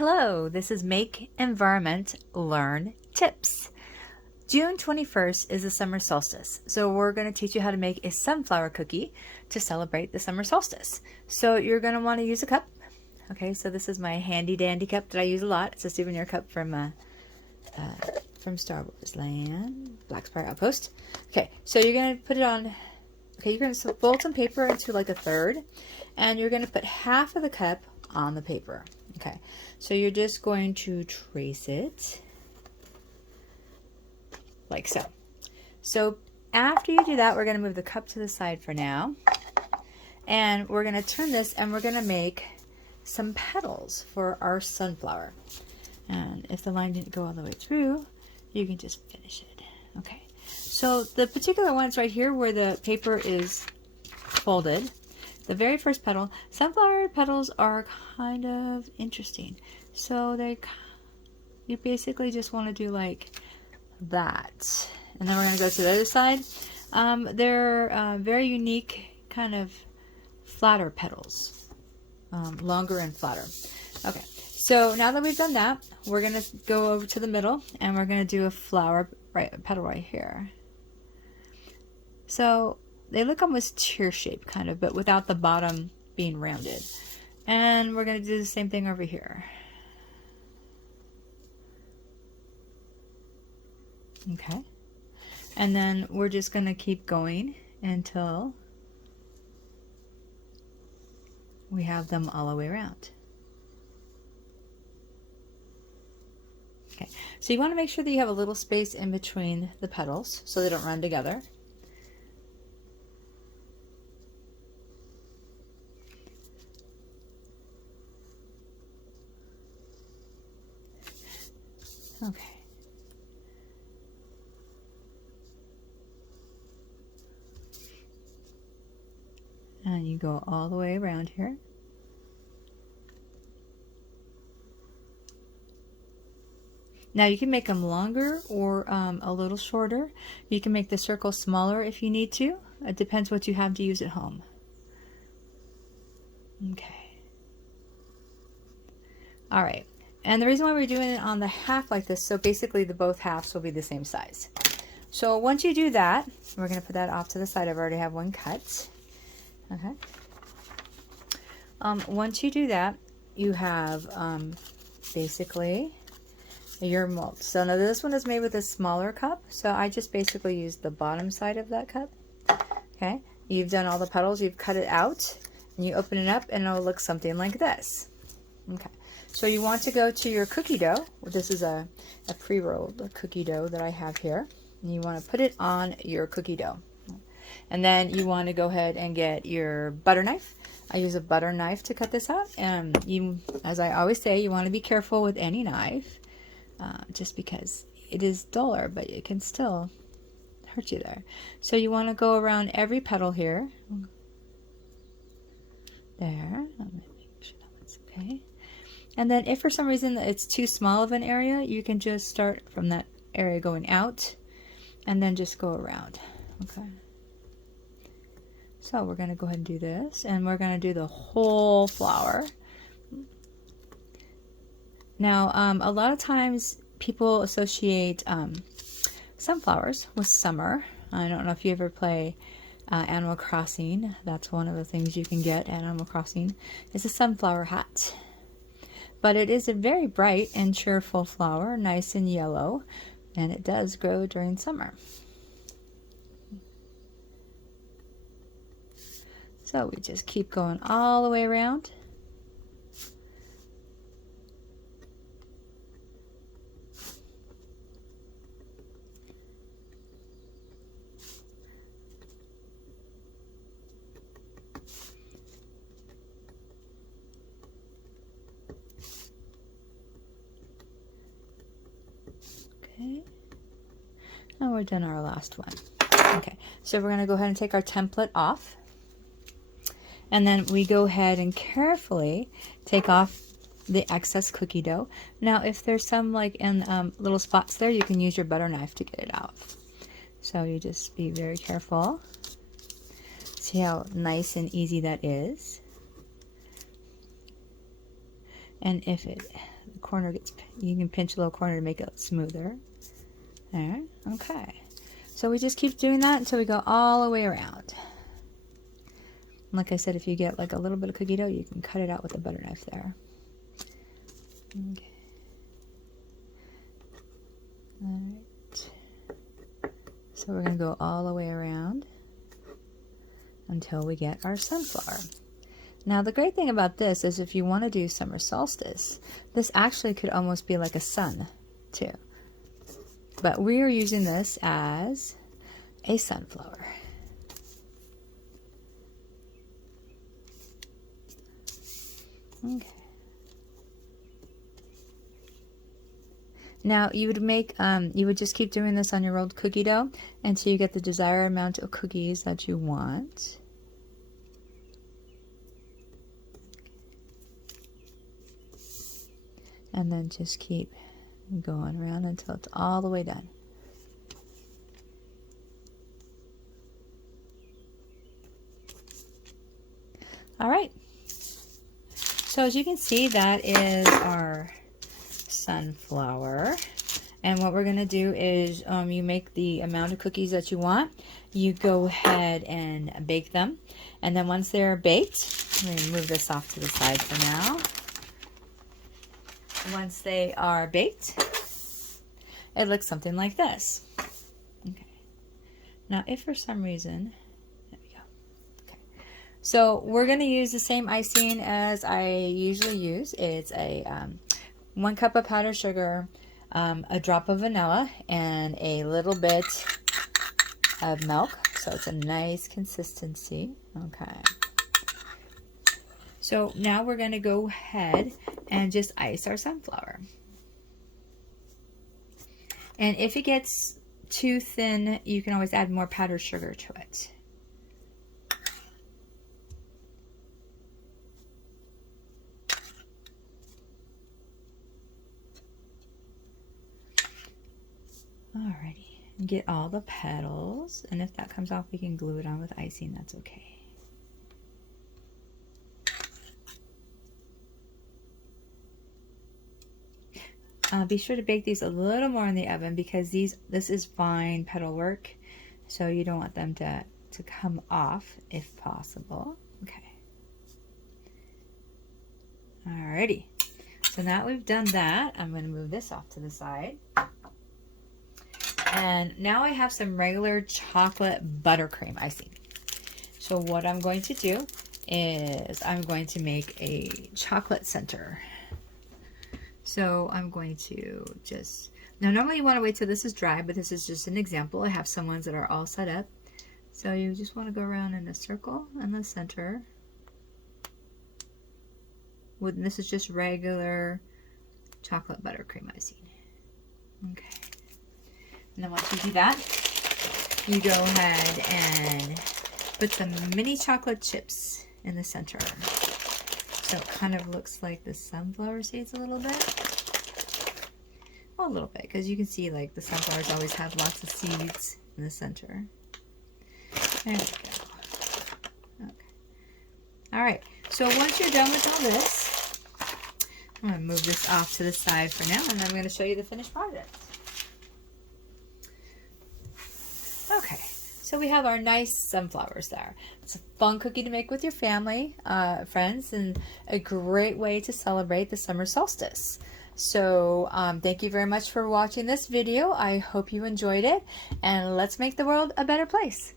Hello, this is Make Environment Learn Tips. June 21st is the summer solstice, so we're going to teach you how to make a sunflower cookie to celebrate the summer solstice. So you're going to want to use a cup. Okay, so this is my handy dandy cup that I use a lot. It's a souvenir cup from Star Wars Land, Black Spire Outpost. Okay, so you're going to put it on. Okay, you're going to fold some paper into like a third, and you're going to put half of the cup on the paper. Okay, so you're just going to trace it like so. So after you do that, we're going to move the cup to the side for now, and we're going to turn this and we're going to make some petals for our sunflower. And if the line didn't go all the way through, you can just finish it. Okay, so the particular ones right here where the paper is folded, the very first petal, sunflower petals are kind of interesting. So you basically just want to do like that. And then we're going to go to the other side. They're very unique kind of flatter petals, longer and flatter. Okay, so now that we've done that, we're going to go over to the middle and we're going to do a flower petal right here. So they look almost tear-shaped kind of, but without the bottom being rounded. And we're going to do the same thing over here. Okay. And then we're just going to keep going until we have them all the way around. Okay. So you want to make sure that you have a little space in between the petals so they don't run together. Okay. And you go all the way around here. Now you can make them longer or a little shorter. You can make the circle smaller if you need to. It depends what you have to use at home. Okay. All right. And the reason why we're doing it on the half like this, so basically both halves will be the same size. So once you do that, we're going to put that off to the side. I've already have one cut. Okay. Once you do that, you have basically your mold. So now this one is made with a smaller cup, so I just basically used the bottom side of that cup. Okay. You've done all the petals, you've cut it out, and you open it up, and it'll look something like this. Okay. So you want to go to your cookie dough. This is a pre-rolled cookie dough that I have here. And you want to put it on your cookie dough. And then you want to go ahead and get your butter knife. I use a butter knife to cut this out. And you, as I always say, you want to be careful with any knife. Just because it is duller, but it can still hurt you there. So you want to go around every petal here. There. Let me make sure that one's okay. And then if for some reason it's too small of an area, you can just start from that area going out and then just go around. Okay. So we're going to go ahead and do this, and we're going to do the whole flower. Now, a lot of times people associate sunflowers with summer. I don't know if you ever play Animal Crossing. That's one of the things you can get at Animal Crossing is a sunflower hat. But it is a very bright and cheerful flower, nice and yellow, and it does grow during summer. So we just keep going all the way around. Okay, and we're done our last one. Okay, so we're going to go ahead and take our template off, and then we go ahead and carefully take off the excess cookie dough. Now if there's some like in little spots there, you can use your butter knife to get it out. So you just be very careful. See how nice and easy that is. And if it the corner gets, you can pinch a little corner to make it smoother. There, okay. So we just keep doing that until we go all the way around. Like I said, if you get like a little bit of cookie dough, you can cut it out with a butter knife there. Okay. All right. So we're going to go all the way around until we get our sunflower. Now the great thing about this is if you want to do summer solstice, this actually could almost be like a sun too. But we are using this as a sunflower. Okay. Now you would make, you would just keep doing this on your rolled cookie dough until you get the desired amount of cookies that you want. And then just keep going around until it's all the way done. All right. So as you can see, that is our sunflower. And what we're going to do is you make the amount of cookies that you want. You go ahead and bake them. And then once they're baked, I'm going to move this off to the side for now. Once they are baked, it looks something like this. Okay. Now, if for some reason, there we go. Okay. So we're going to use the same icing as I usually use. It's a 1 cup of powdered sugar, a drop of vanilla, and a little bit of milk. So it's a nice consistency. Okay. So now we're going to go ahead and just ice our sunflower. And if it gets too thin, you can always add more powdered sugar to it. Alrighty, get all the petals, and if that comes off, we can glue it on with icing, that's okay. Be sure to bake these a little more in the oven because this is fine petal work, so you don't want them to come off if possible. Okay. Alrighty. So now we've done that, I'm going to move this off to the side. And now I have some regular chocolate buttercream icing. So what I'm going to do is I'm going to make a chocolate center. So I'm going to just, now normally you want to wait till this is dry, but this is just an example. I have some ones that are all set up. So you just want to go around in a circle in the center. This is just regular chocolate buttercream icing. Okay. And then once you do that, you go ahead and put some mini chocolate chips in the center. So it kind of looks like the sunflower seeds a little bit. Well, a little bit, because you can see like the sunflowers always have lots of seeds in the center. There we go. Okay. All right. So once you're done with all this, I'm going to move this off to the side for now, and I'm going to show you the finished project. Okay. So we have our nice sunflowers there. It's a fun cookie to make with your family, friends, and a great way to celebrate the summer solstice. So thank you very much for watching this video. I hope you enjoyed it, and let's make the world a better place.